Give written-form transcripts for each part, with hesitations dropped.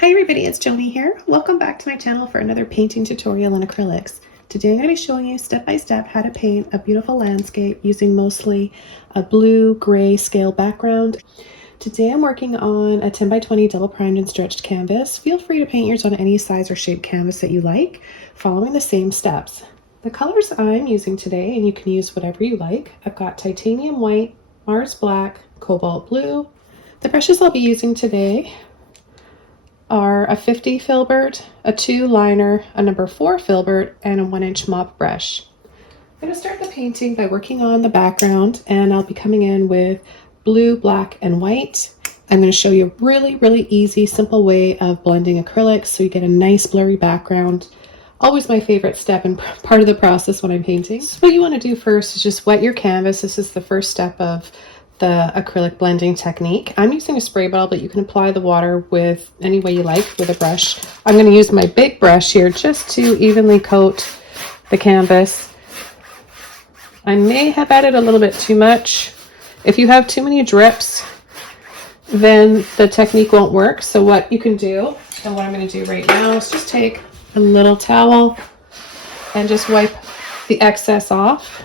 Hi everybody, it's Joni here. Welcome back to my channel for another painting tutorial in acrylics. Today I'm going to be showing you step by step how to paint a beautiful landscape using mostly a blue gray scale background. Today I'm working on a 10 by 20 double primed and stretched canvas. Feel free to paint yours on any size or shape canvas that you like, following the same steps. The colors I'm using today, and you can use whatever you like, I've got titanium white, Mars black, cobalt blue. The brushes I'll be using today are a 50 filbert, a 2 liner, a number 4 filbert, and a 1-inch mop brush. I'm going to start the painting by working on the background, and I'll be coming in with blue, black, and white. I'm going to show you a really easy, simple way of blending acrylics so you get a nice blurry background. Always my favorite step and part of the process when I'm painting. So what you want to do first is just wet your canvas. This is the first step of the acrylic blending technique. I'm using a spray bottle, but you can apply the water with any way you like with a brush. I'm going to use my big brush here just to evenly coat the canvas. I may have added a little bit too much. If you have too many drips, then the technique won't work. So what you can do, and what I'm going to do right now, is just take a little towel and just wipe the excess off.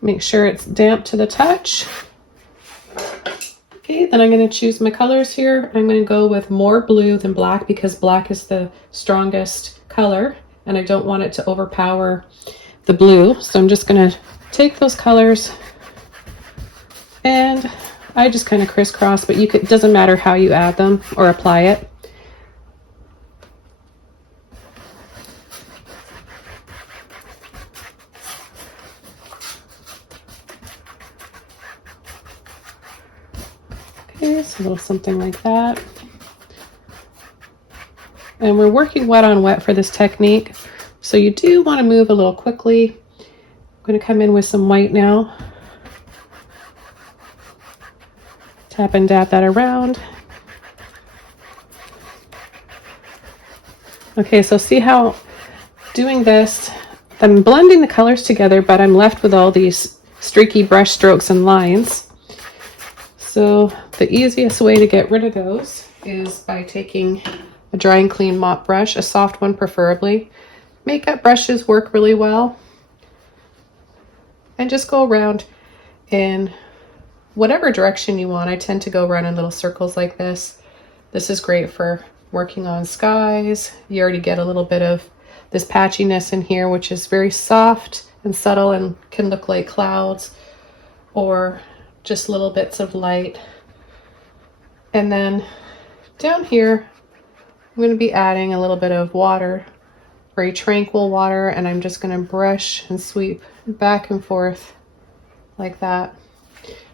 Make sure it's damp to the touch. Okay, then I'm going to choose my colors here. I'm going to go with more blue than black because black is the strongest color and I don't want it to overpower the blue. So I'm just going to take those colors and I just kind of crisscross, but it doesn't matter how you add them or apply it. Okay, so a little something like that. And we're working wet on wet for this technique, so you do want to move a little quickly. I'm going to come in with some white now. Tap and dab that around. Okay, so see how doing this, I'm blending the colors together, but I'm left with all these streaky brush strokes and lines. So the easiest way to get rid of those is by taking a dry and clean mop brush, a soft one preferably. Makeup brushes work really well. And just go around in whatever direction you want. I tend to go around in little circles like this. This is great for working on skies. You already get a little bit of this patchiness in here, which is very soft and subtle and can look like clouds or just little bits of light. And then down here, I'm going to be adding a little bit of water, very tranquil water, and I'm just going to brush and sweep back and forth like that.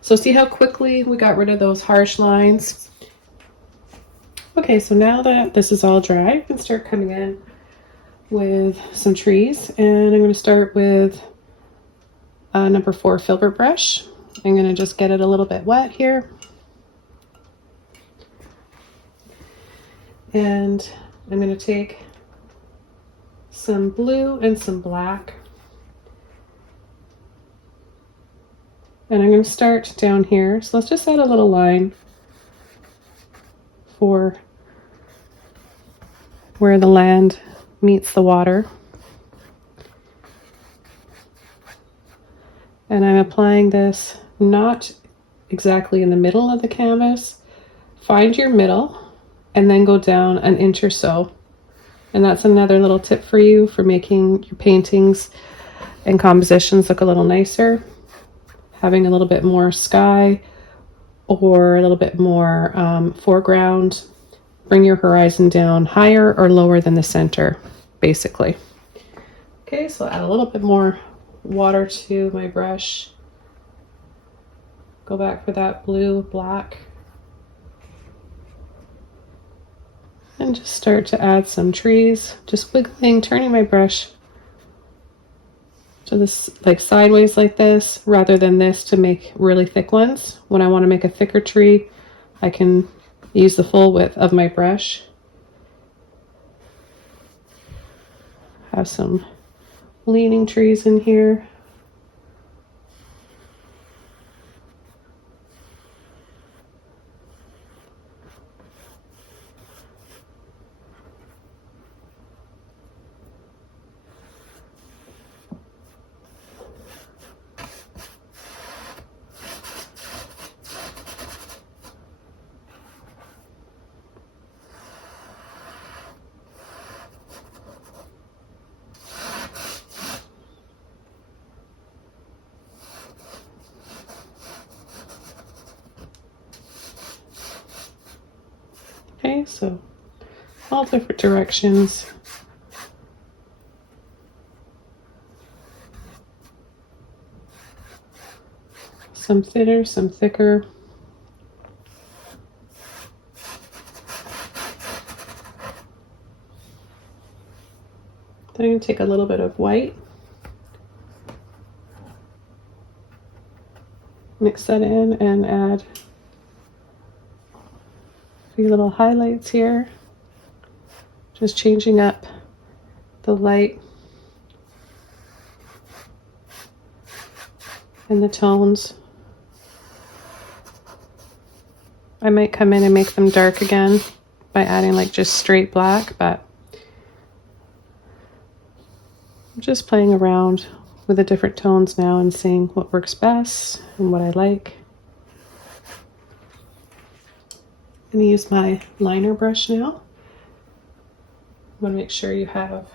So see how quickly we got rid of those harsh lines? Okay, so now that this is all dry, I can start coming in with some trees, and I'm going to start with a number 4 filbert brush. I'm going to just get it a little bit wet here. And I'm going to take some blue and some black. And I'm going to start down here. So let's just add a little line for where the land meets the water. And I'm applying this not exactly in the middle of the canvas. Find your middle and then go down an inch or so. And that's another little tip for you for making your paintings and compositions look a little nicer. Having a little bit more sky or a little bit more foreground. Bring your horizon down higher or lower than the center, basically. Okay, so add a little bit more water to my brush. Go back for that blue, black. And just start to add some trees. Just wiggling, turning my brush to this like sideways like this, rather than this to make really thick ones. When I want to make a thicker tree, I can use the full width of my brush. Have some leaning trees in here. Okay, so all different directions. Some thinner, some thicker. Then I'm going to take a little bit of white, mix that in, and add a few little highlights here. Just changing up the light and the tones. I might come in and make them dark again by adding like just straight black, but I'm just playing around with the different tones now and seeing what works best and what I like. I'm going to use my liner brush now. I'm going to make sure you have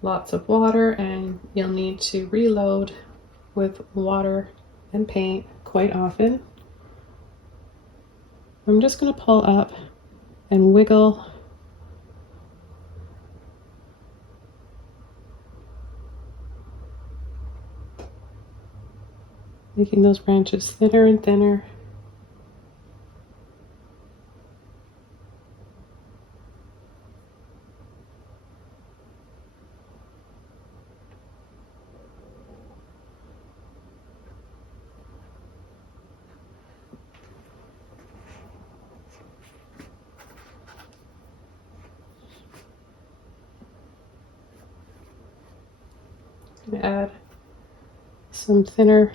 lots of water, and you'll need to reload with water and paint quite often. I'm just going to pull up and wiggle making those branches thinner and thinner. I'm going to add some thinner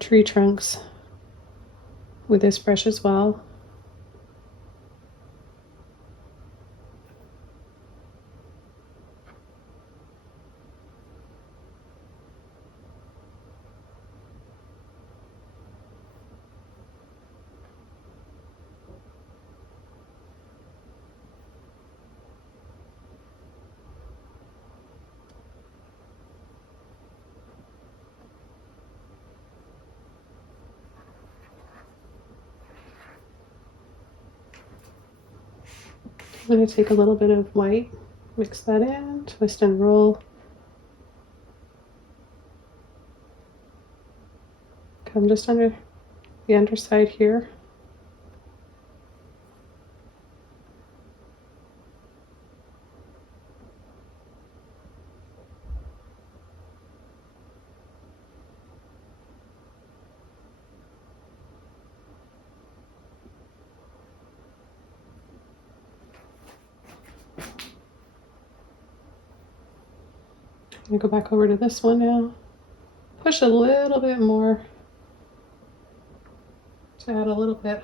tree trunks with this brush as well. I'm going to take a little bit of white, mix that in, twist and roll. Come just under the underside here. I'm going to go back over to this one now. Push a little bit more to add a little bit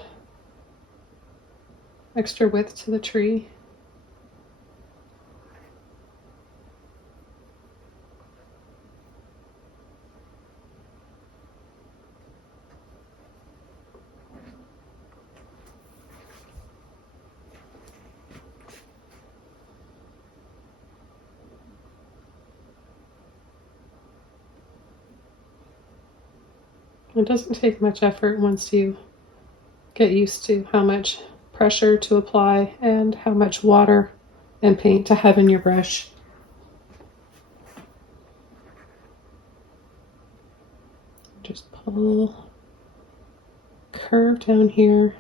extra width to the tree. It doesn't take much effort once you get used to how much pressure to apply and how much water and paint to have in your brush. Just pull, curve down here.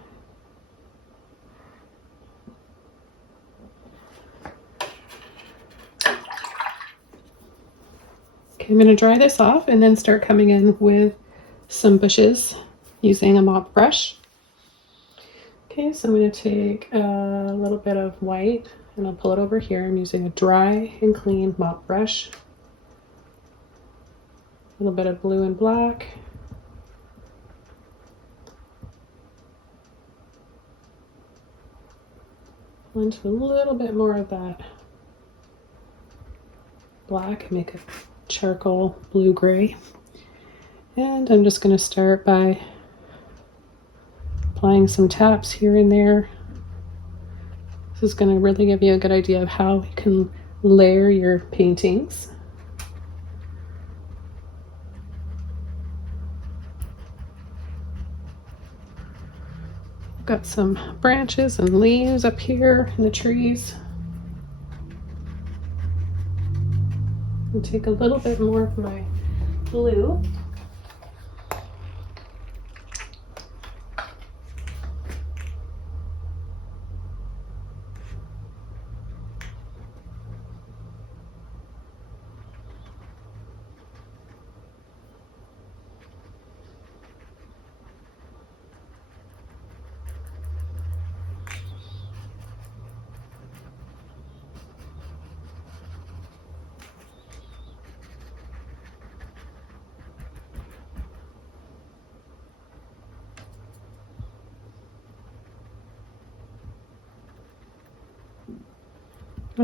Okay, I'm going to dry this off and then start coming in with some bushes using a mop brush. Okay, so I'm going to take a little bit of white and I'll pull it over here. I'm using a dry and clean mop brush. A little bit of blue and black. Into a little bit more of that black, make a charcoal blue gray. And I'm just going to start by applying some taps here and there. This is going to really give you a good idea of how you can layer your paintings. Got some branches and leaves up here in the trees. I'll take a little bit more of my blue.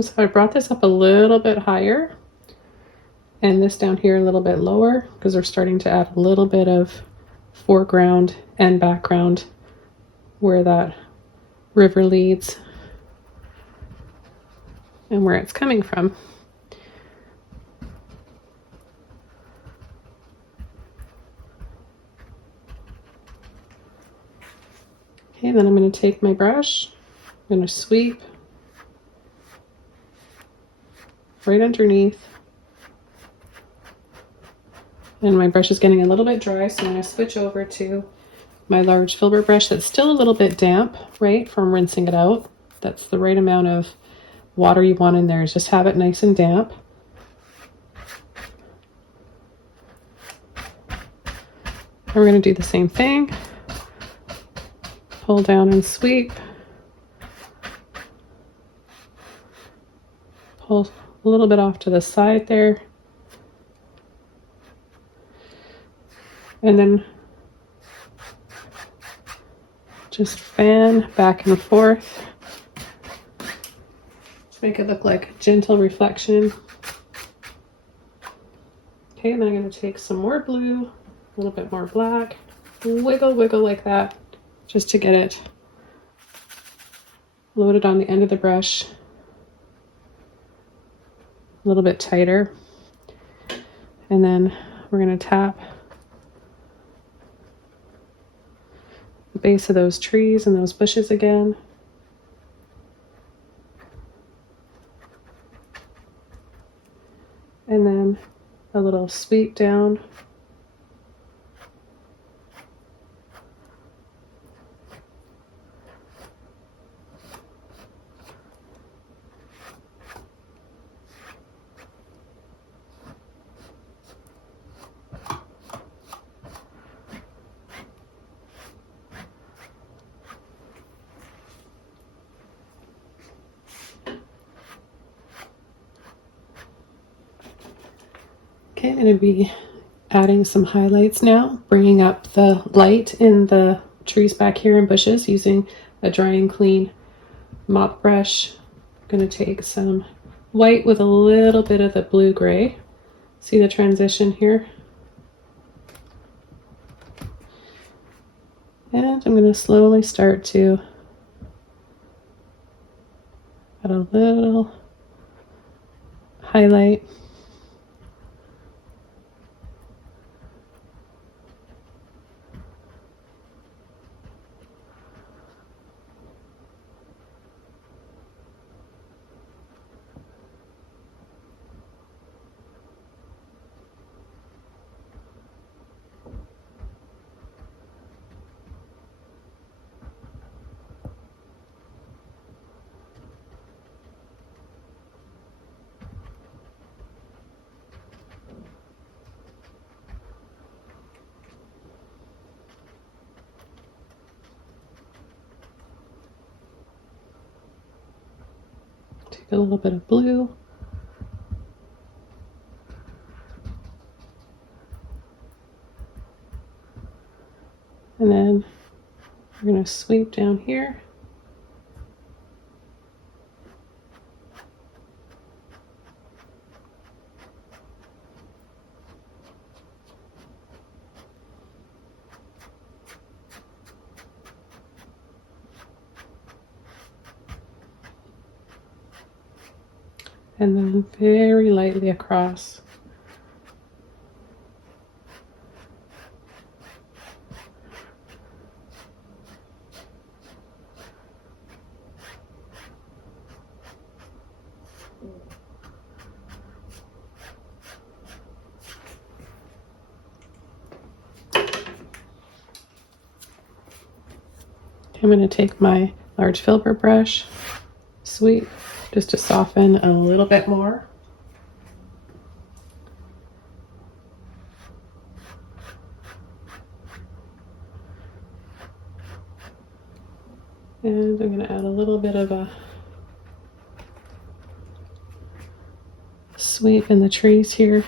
So I brought this up a little bit higher and this down here a little bit lower because we're starting to add a little bit of foreground and background where that river leads and where it's coming from. Okay, then I'm going to take my brush, I'm going to sweep right underneath. And my brush is getting a little bit dry, so I'm going to switch over to my large filbert brush that's still a little bit damp, right, from rinsing it out. That's the right amount of water you want in there. Just have it nice and damp. And we're going to do the same thing. Pull down and sweep. Pull a little bit off to the side there. And then just fan back and forth to make it look like a gentle reflection. Okay, and then I'm going to take some more blue, a little bit more black, wiggle, wiggle like that, just to get it loaded on the end of the brush a little bit tighter. And then we're going to tap the base of those trees and those bushes again. And then a little sweep down. Okay, I'm going to be adding some highlights now, bringing up the light in the trees back here and bushes using a dry and clean mop brush. I'm going to take some white with a little bit of the blue-gray. See the transition here? And I'm going to slowly start to add a little highlight. Take a little bit of blue. And then we're going to sweep down here. And then very lightly across. I'm going to take my large filbert brush, sweep, just to soften a little bit more. And I'm going to add a little bit of a sweep in the trees here.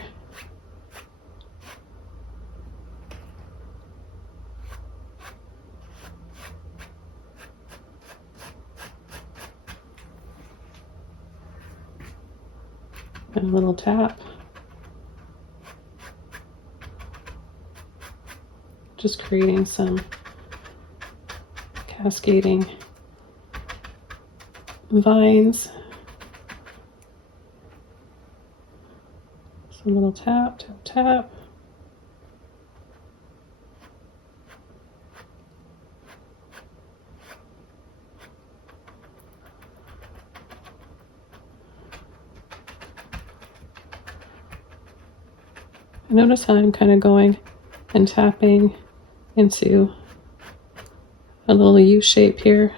And a little tap. Just creating some cascading vines. So a little tap, tap, tap. Notice how I'm kind of going and tapping into a little U shape here.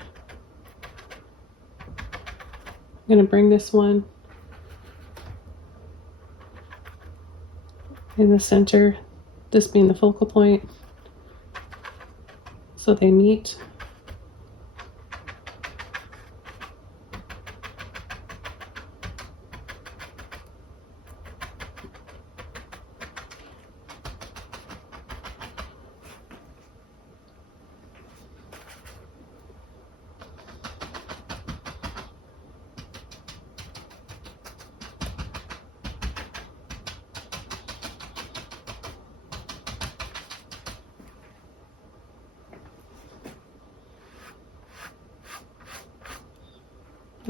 I'm going to bring this one in the center, this being the focal point, so they meet.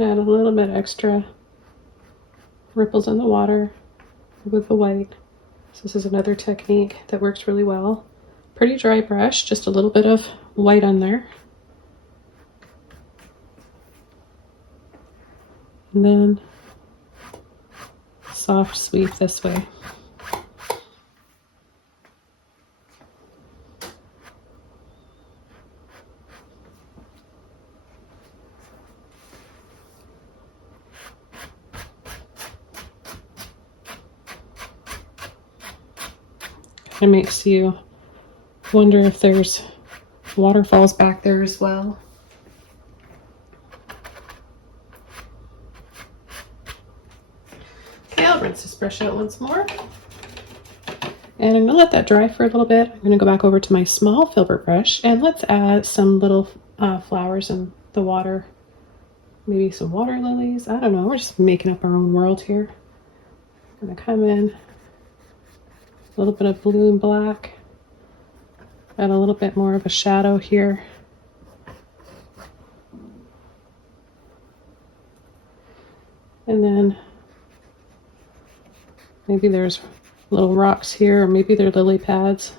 Add a little bit extra ripples in the water with the white. So this is another technique that works really well. Pretty dry brush, just a little bit of white on there. And then soft sweep this way. It makes you wonder if there's waterfalls back there as well. Okay, I'll rinse this brush out once more. And I'm going to let that dry for a little bit. I'm going to go back over to my small filbert brush and let's add some little flowers in the water. Maybe some water lilies. I don't know. We're just making up our own world here. I'm going to come in. A little bit of blue and black, add a little bit more of a shadow here. And then maybe there's little rocks here, or maybe they're lily pads.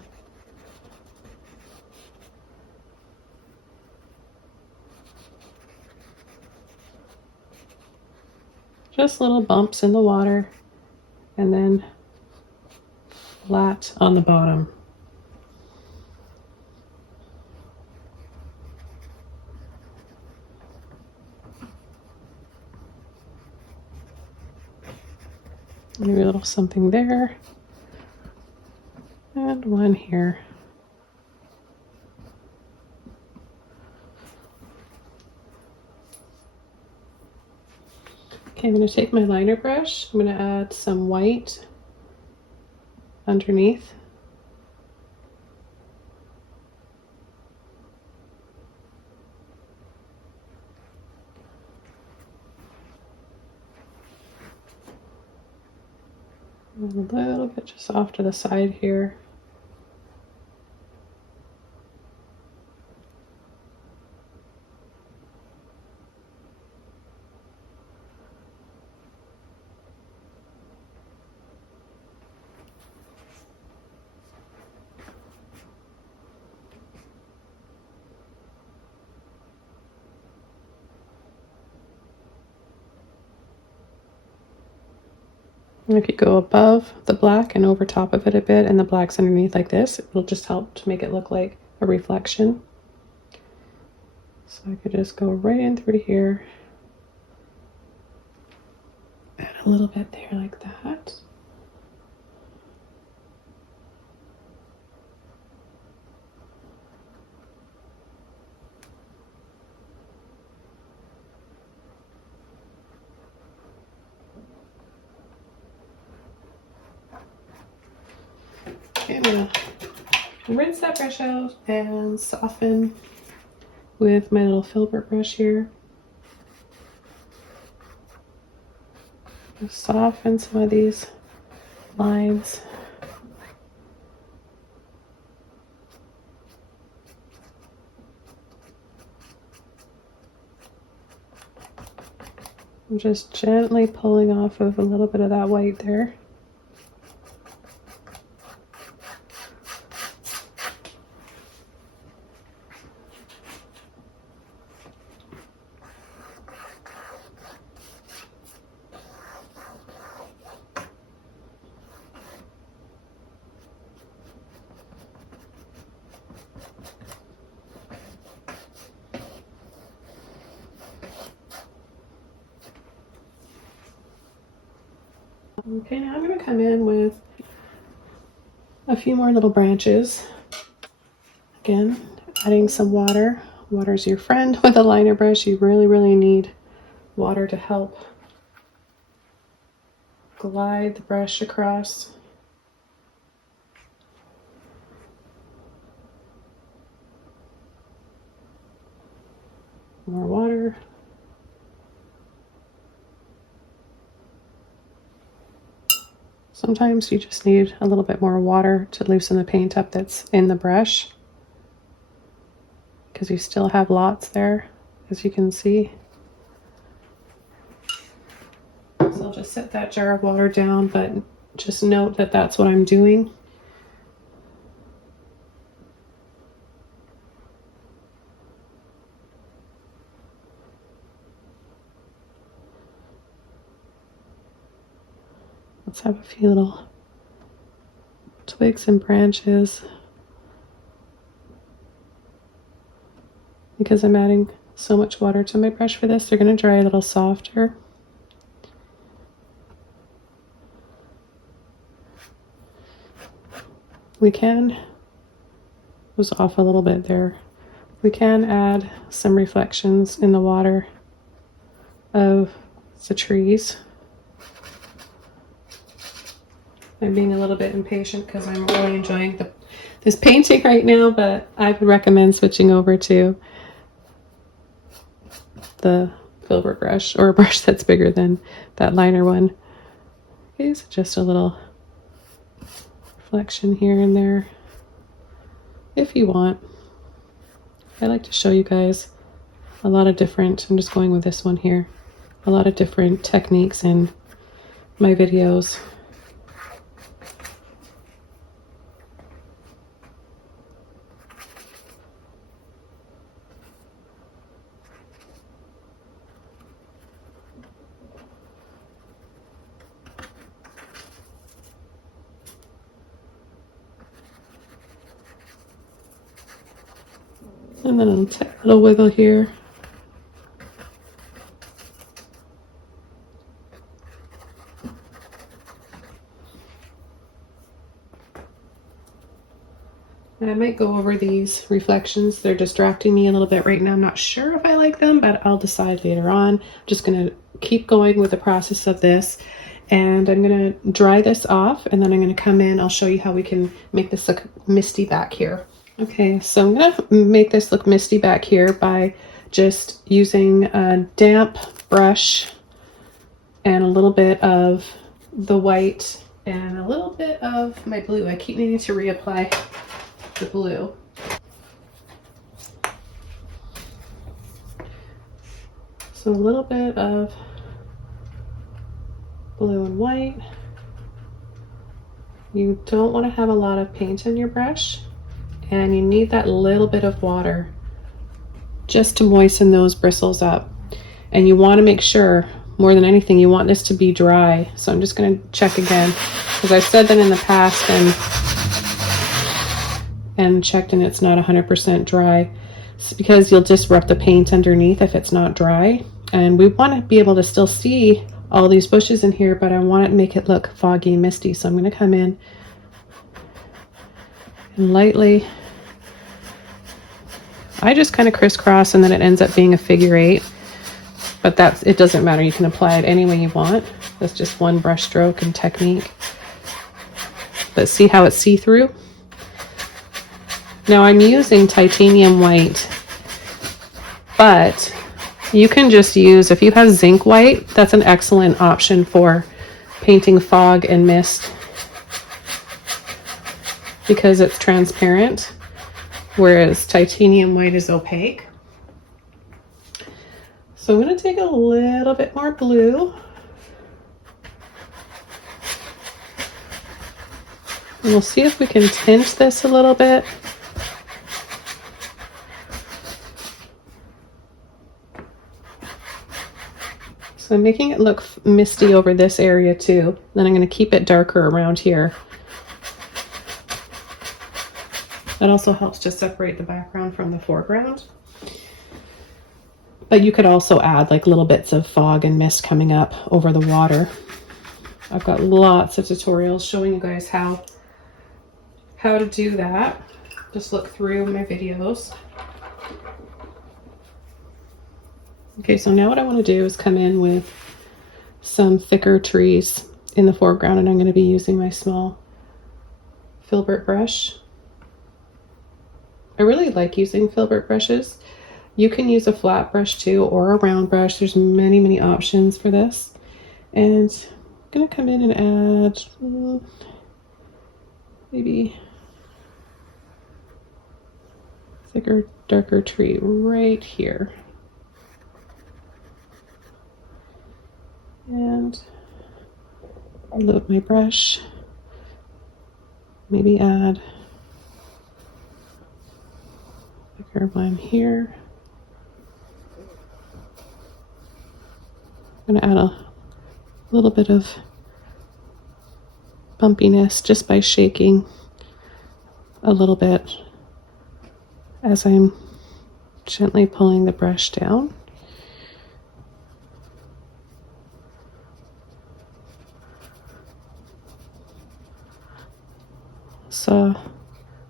Just little bumps in the water, and then flat on the bottom. Maybe a little something there, and one here. Okay, I'm going to take my liner brush. I'm going to add some white underneath. A little bit just off to the side here. And if you go above the black and over top of it a bit, and the black's underneath like this, it will just help to make it look like a reflection. So I could just go right in through here, add a little bit there like that. Okay, I'm gonna rinse that brush out and soften with my little filbert brush here. Just soften some of these lines. I'm just gently pulling off of a little bit of that white there. Okay, now I'm going to come in with a few more little branches. Again, adding some water. Water's your friend with a liner brush. You really need water to help glide the brush across. More water. Sometimes you just need a little bit more water to loosen the paint up that's in the brush, because you still have lots there, as you can see. So I'll just set that jar of water down, but just note that that's what I'm doing. Let's have a few little twigs and branches. Because I'm adding so much water to my brush for this, they're going to dry a little softer. We can, was off a little bit there. We can add some reflections in the water of the trees. I'm being a little bit impatient because I'm really enjoying this painting right now, but I would recommend switching over to the filbert brush, or a brush that's bigger than that liner one. Okay, so just a little reflection here and there if you want. I like to show you guys a lot of different, I'm just going with this one here, a lot of different techniques in my videos. And then a little wiggle here. I might go over these reflections. They're distracting me a little bit right now. I'm not sure if I like them, but I'll decide later on. I'm just going to keep going with the process of this. And I'm going to dry this off, and then I'm going to come in. I'll show you how we can make this look misty back here. Okay, so I'm going to make this look misty back here by just using a damp brush and a little bit of the white and a little bit of my blue. I keep needing to reapply the blue. So a little bit of blue and white. You don't want to have a lot of paint in your brush, and you need that little bit of water just to moisten those bristles up. And you want to make sure, more than anything, you want this to be dry. So I'm just going to check again, because I've said that in the past and checked, and it's not 100% dry. It's because you'll disrupt the paint underneath if it's not dry. And we want to be able to still see all these bushes in here, but I want to make it look foggy and misty. So I'm going to come in and lightly, I just kind of crisscross, and then it ends up being a figure 8. But it doesn't matter. You can apply it any way you want. That's just one brush stroke and technique. But see how it's see-through? Now I'm using titanium white, but you can just use, if you have zinc white, that's an excellent option for painting fog and mist because it's transparent, whereas titanium white is opaque. So I'm going to take a little bit more blue. And we'll see if we can tint this a little bit. So I'm making it look misty over this area too. Then I'm going to keep it darker around here. That also helps to separate the background from the foreground. But you could also add like little bits of fog and mist coming up over the water. I've got lots of tutorials showing you guys how to do that. Just look through my videos. Okay, so now what I want to do is come in with some thicker trees in the foreground, and I'm going to be using my small filbert brush. I really like using filbert brushes. You can use a flat brush too, or a round brush. There's many, many options for this. And I'm going to come in and add maybe thicker, darker tree right here. And load my brush. Maybe add a thicker one here. I'm going to add a little bit of bumpiness just by shaking a little bit as I'm gently pulling the brush down. Saw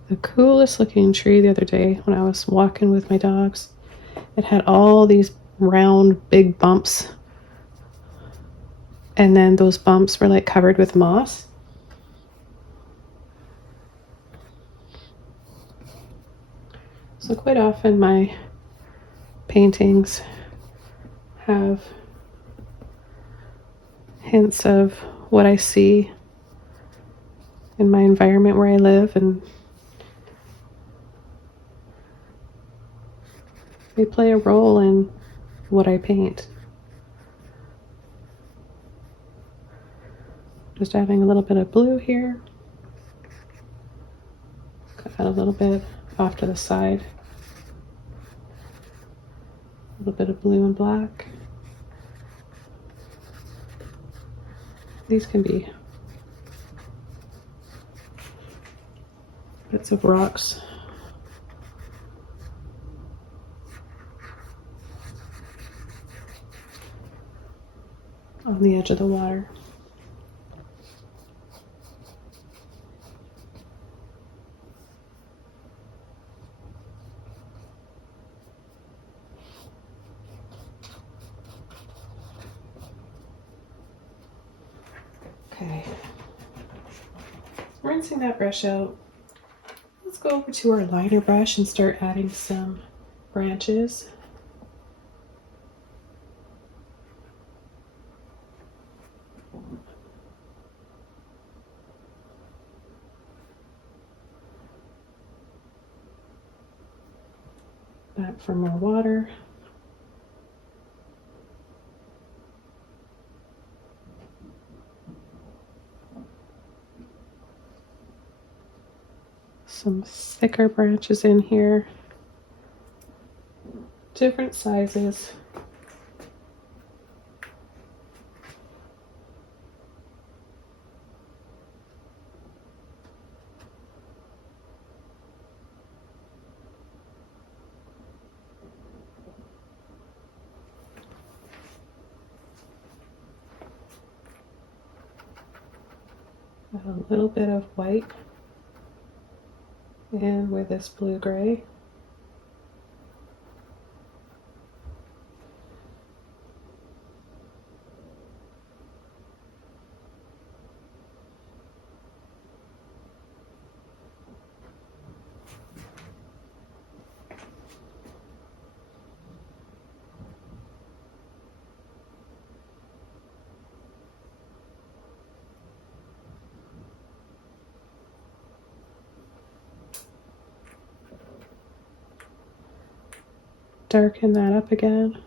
the coolest looking tree the other day when I was walking with my dogs. It had all these round big bumps, and then those bumps were like covered with moss. So quite often my paintings have hints of what I see in my environment where I live, and they play a role in what I paint. Just adding a little bit of blue here. Add a little bit off to the side. A little bit of blue and black. These can be bits of rocks. On the edge of the water. Okay, rinsing that brush out. Let's go over to our liner brush and start adding some branches. Back for more water. Some thicker branches in here, different sizes. Add a little bit of white and with this blue-gray. Darken that up again.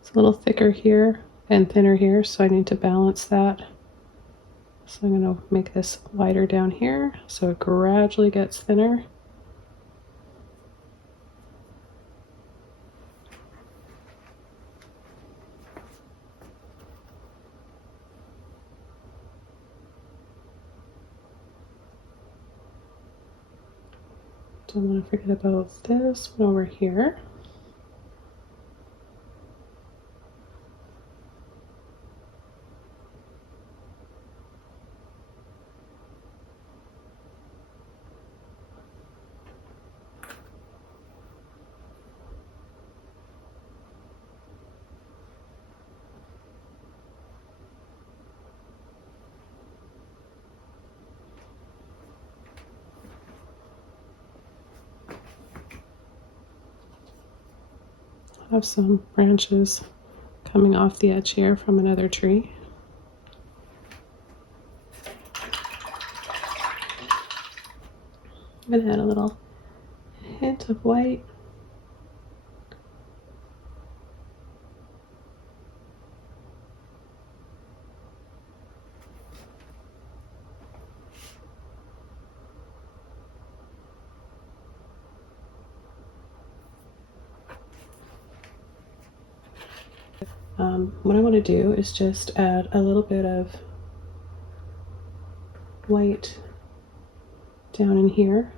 It's a little thicker here and thinner here, so I need to balance that. So I'm going to make this wider down here so it gradually gets thinner. Don't want to forget about this one over here. Have some branches coming off the edge here from another tree. I'm going to add a little hint of white. What I want to do is just add a little bit of white down in here.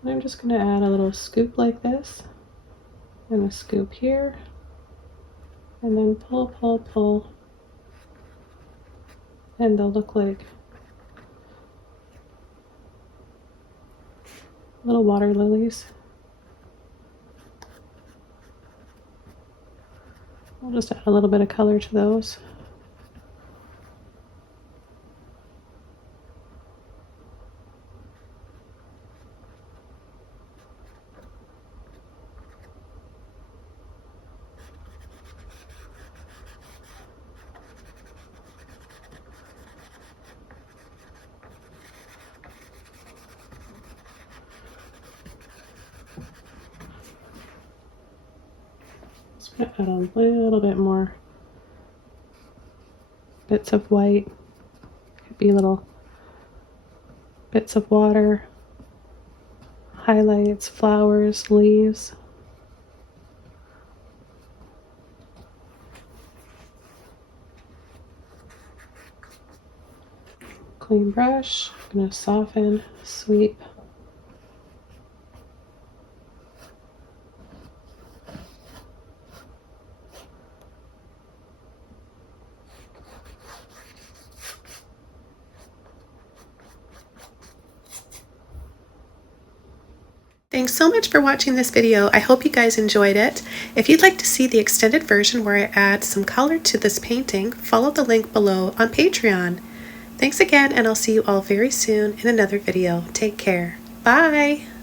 And I'm just going to add a little scoop like this and a scoop here, and then pull, pull, pull, and they'll look like little water lilies. I'll just add a little bit of color to those. Just going to add a little bit more bits of white. Could be little bits of water, highlights, flowers, leaves. Clean brush. I'm going to soften, sweep. Thanks so much for watching this video. I hope you guys enjoyed it. If you'd like to see the extended version where I add some color to this painting, follow the link below on Patreon. Thanks again, and I'll see you all very soon in another video. Take care. Bye!